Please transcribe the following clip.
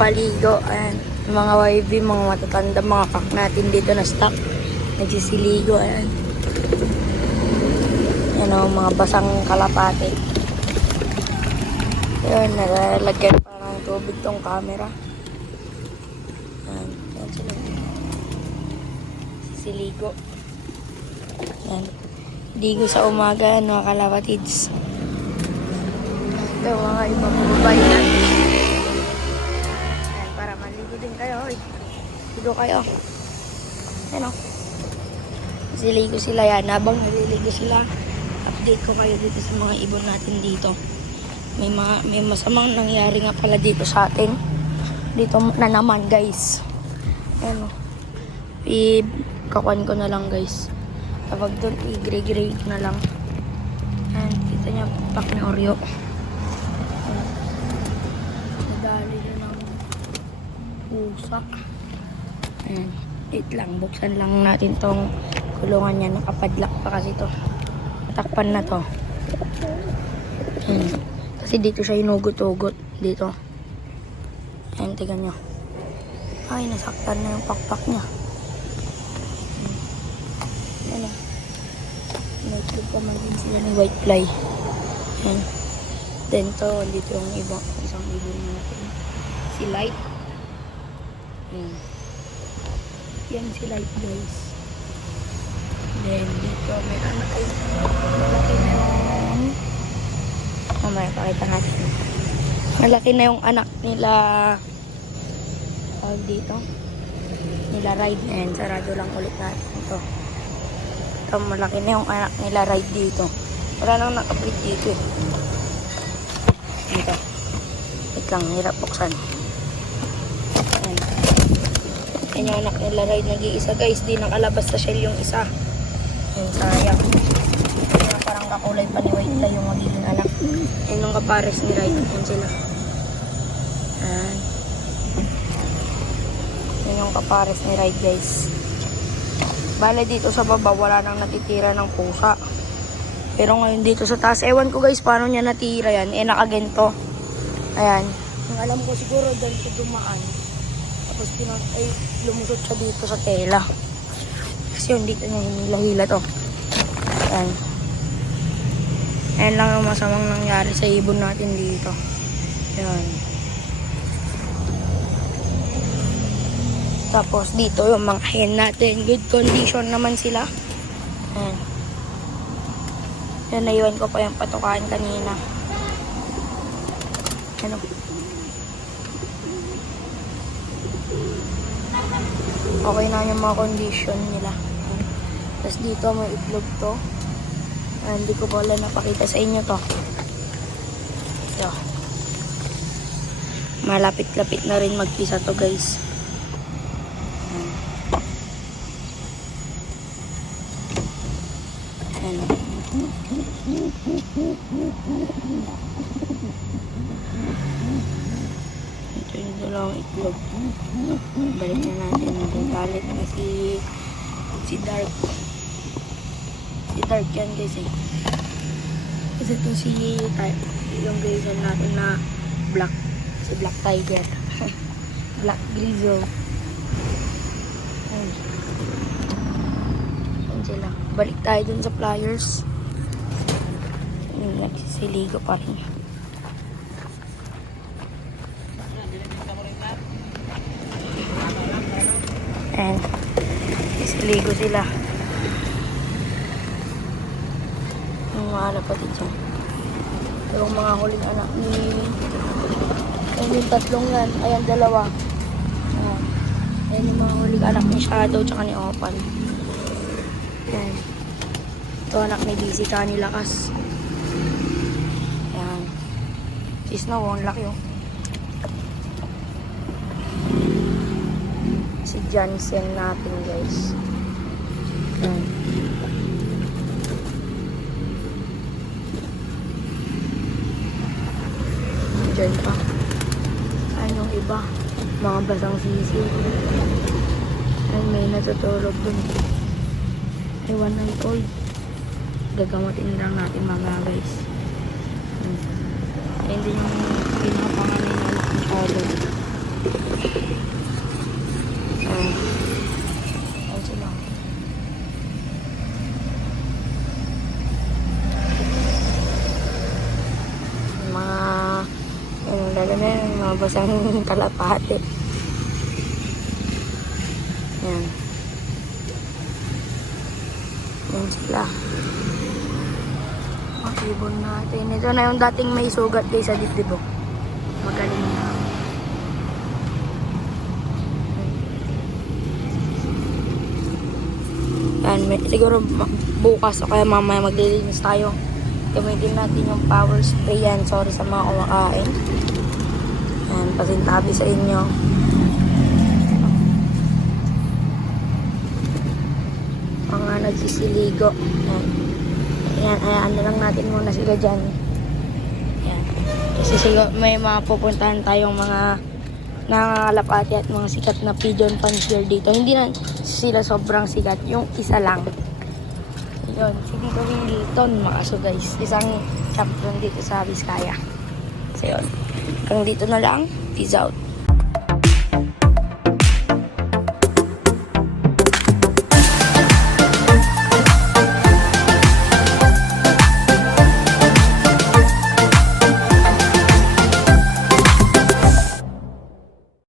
nagpapaligo. Ayan, mga YB, mga matatanda, mga kak natin dito na stock. Nagsisiligo, ayan. Yan o, mga basang kalapate. Ayan, nalalagyan pa ng tubig tong camera. Ayan, ayan sila. Siligo. Ayan. Ligo sa umaga, mga kalapatids. Ito, mga ibang babae yan. Ayan, para maligo din kayo. Ligo kayo. Ayan o. Siligo sila yan. Habang naliligo sila, update ko kayo dito sa mga ibon natin dito. May masamang nangyari nga pala dito sa atin. Dito na naman, guys. Ayan o. Kakuan ko na lang, guys. Kapag doon, i-grade na lang. Ayan, kita niya, pak ni Oreo. Nadali na ng pusa. Ayan, wait lang. Buksan lang natin tong kulungan niya. Nakapadlock pa kasi to. Takpan na to. Ayan. Kasi dito siya inugot-ugot. Dito. Ayan, tignan nyo. Ay, nasaktan na yung pakpak niya. Ano? Naitlog pa man din sila ng white fly. Ayan. Then to, dito yung isang ibon natin. Si Light. Ayan. Yan si Light, guys. Then dito may anak ay malaki na yung mamaya pakita natin. Malaki na yung anak nila dito. Nila Ride. Ayan, sarado lang ulit natin ito. Ito, malaki na yung anak nila Ride dito. Wala nang nakapit dito eh. Ito. Wait lang, hirap buksan. Ayan. Ayan yung anak nila Ride. Nag-iisa, guys. Di nakalabas sa shell yung isa. Ayan, sayang. Ayan, parang kakulay pa ni White Fly yung magiging anak. Ayan yung kapares ni Ride. Ayan sila. Ayan. Ayan yung kapares ni Ride, guys. Bale dito sa baba wala nang natitira ng pusa. Pero ngayon dito sa taas, ewan ko guys paano niya natira yan. Nakaganto. Ayan. Ang alam ko siguro dahil siya dumaan. Tapos lumusot siya dito sa tela. Kasi yun dito niya hinila-hila to. Ayan. Ayan lang ang masamang nangyari sa ibon natin dito. Ayan. Tapos dito yung mga hen natin. Good condition naman sila. Ayan. Yan, naiwan ko pa yung patukaan kanina. Ano? Okay na yung mga condition nila. Ayan. Tapos dito may itlog to. Ayan, hindi ko pala napakita sa inyo to. Ito. Malapit-lapit na rin magpisa to, guys. Ayan. Ito yung dalawang itlog. Balik na natin. Galit na si Dark. Si Dark yan, guys eh. Kasi ito yung gaysan natin na black. Si Black Tiger. Black Grizzle. Ayan. Sila. Balik tayo dun sa pliers. Nagsisiligo pa rin. And siligo sila. Yung mga alapatid dyan. Yung mga huling anak ni yung tatlong yan. Ayan, dalawa. Ayan yung mga huling anak ni Shadow tsaka ni Opal. Ayan. Ito anak ni Dizzy tsaka ni Lakas. Ayan. Si Snow, ang laki oh. Si Jansen natin, guys. Ayan. Diyan pa. Ayan yung iba. Mga basang sisi. Ayan, may natutulog dun. Ay, 1 night old. Gagamutin lang natin mga guys. Ayan din yung pinapangalan na anak ni Shadow. Ayan sila. Mga yung lalo na yun, mga basang kalapate. Yan. Yan sila. Ang ibon natin. Ito na yung dating may sugat guys sa dibdib. Oh. Magaling na. Yan, siguro bukas o kaya mamaya maglilinis tayo. Gamitin natin yung power spray yan. Sorry sa mga kumakain. Yan, pasintabi sa inyo. Mga nagsisiligo. Yan. Yan, hayaan na lang natin muna sila dyan. Yan. Kasi may mga pupuntahan tayong mga nangangalapati at mga sikat na pigeon fancier dito. Hindi na sila sobrang sikat. Yung isa lang. Yun. Si Tito Wilton Makaso guys. Isang champion dito sa Vizcaya. So yun. Hanggang dito na lang. Peace out.